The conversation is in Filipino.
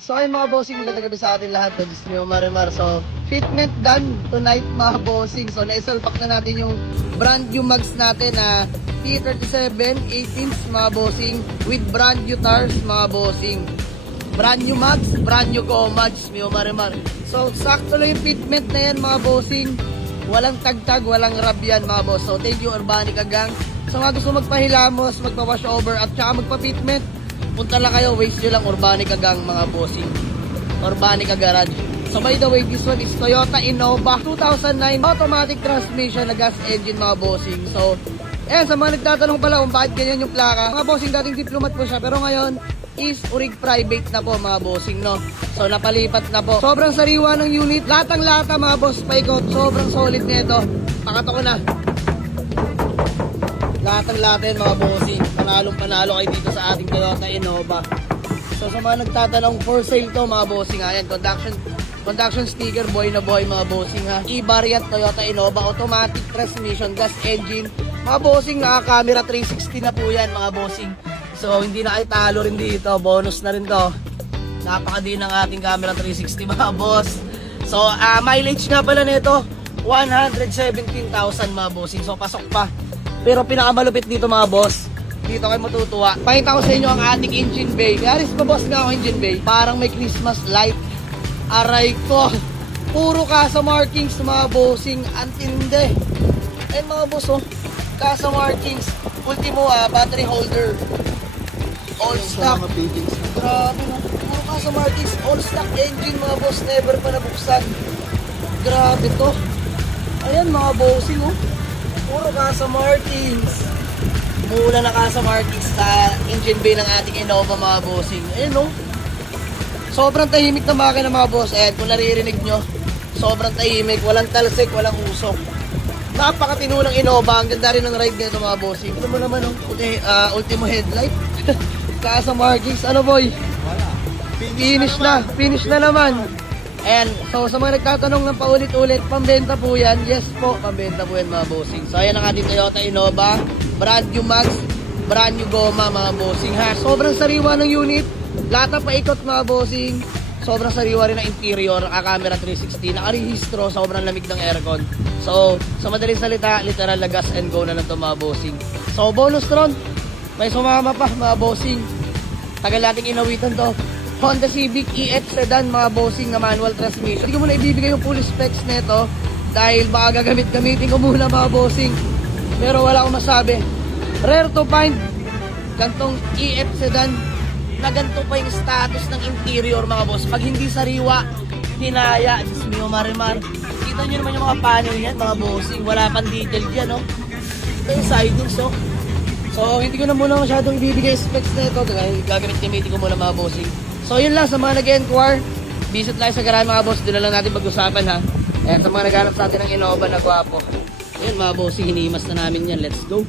So ayun mga bossing, magandang gabi sa atin lahat. This is Mio Marimar. So, fitment done tonight mga bossing. So, naisalpak na natin yung brand new mags natin na T37 18s mga bossing with brand new tires mga bossing. Brand new mags, brand new co-mags, Mio Marimar. So, sakto lang yung fitment na yan mga bossing. Walang tagtag, walang rab yan mga boss. So, thank you Urbanica Gang. So, mga gusto magpahilamos, magpa-wash over at saka magpa-fitment, punta lang kayo, waste nyo lang Urbanica Gang mga bossing. Urbanica Garage. So by the way, this one is Toyota Innova 2009 automatic transmission na gas engine mga bossing. So, sa mga nagtatanong pala kung bakit ganyan yung plaka, mga bossing dating diplomat po siya, pero ngayon is urig private na po mga bossing, no? So napalipat na po. Sobrang sariwa ng unit, latang-lata mga boss, paikot, sobrang solid nito. Pakato ko na. Latang-lata yan mga bossing. Panalong-panalo kayo dito sa ating Toyota Innova. So sa mga nagtatanong, for sale to mga bossing. Ayan, conduction sticker, boy na boy mga bossing ha. E-variant Toyota Innova, automatic transmission, gas engine. Mga bossing, naka-camera 360 na po yan mga bossing. So hindi na kayo talo rin dito, bonus na rin to. Napakadi ng ating camera 360 mga boss. So mileage nga pala nito, 117,000 mga bossing. So pasok pa. Pero pinakamalupit dito mga boss, dito kayo matutuwa. Pakita ko sa inyo ang ating engine bay. Yaris pa boss nga ako engine bay. Parang may Christmas light. Aray ko. Puro kasa markings mga bossing. Antinde. Ayun mga boss oh. Kasa markings. Ultimo battery holder. All stock. Grabe no. Puro kasa markings. All stock engine mga boss. Never pa nabuksan. Grabe to. Ayan mga bossing oh. Puro kasa markings. Mula na kasa markings sa engine bay ng ating Innova mga bossing. Ayan no. Sobrang tahimik na makina mga boss. Ayan, kung naririnig nyo, sobrang tahimik. Walang talsik, walang usok. Napakatino ng Innova. Ang ganda rin ng ride nito mga bossing. Ano mo naman no? Ultimo headlight. Kasa markings. Ano boy? Wala. Finish na naman. Ayan, so sa mga nagtatanong ng paulit-ulit, pambenta po yan. Yes po, pambenta po yan mga bossing. So ayan ang ating Toyota Innova, brand new mags, brand new goma mga bossing ha. Sobrang sariwa ng unit, lata paikot mga bossing. Sobrang sariwa rin ng interior, camera 360, nakarehistro, sobrang lamig ng aircon. So, sa madaling salita, literal na gas and go na lang ito mga bossing. So, bonus ron, may sumama pa mga bossing. Tagal nating inawitan to. Honda Civic EX sedan mga bossing na manual transmission. Hindi ko muna ibibigay yung full specs nito dahil baka gamitin ko muna mga bossing. Pero wala akong masabi. Rare to find gantong EX sedan na ganito pa yung status ng interior mga boss. Pag hindi sariwa, hinaya. Diyos mio Marimar. Kita nyo naman yung mga panel yan mga bossing. Wala pang detail dyan no. Ito yung sidings no. So hindi ko na muna masyadong ibibigay specs nito dahil gamitin ko muna mga bossing. So yun lang sa mga nag-enquire, visit lang sa garahe mga boss, doon na lang natin pag-usapan ha. Sa mga naghanap sa atin ng Innova na gwapo. Ayun mga boss, hinihimas na namin yan, let's go.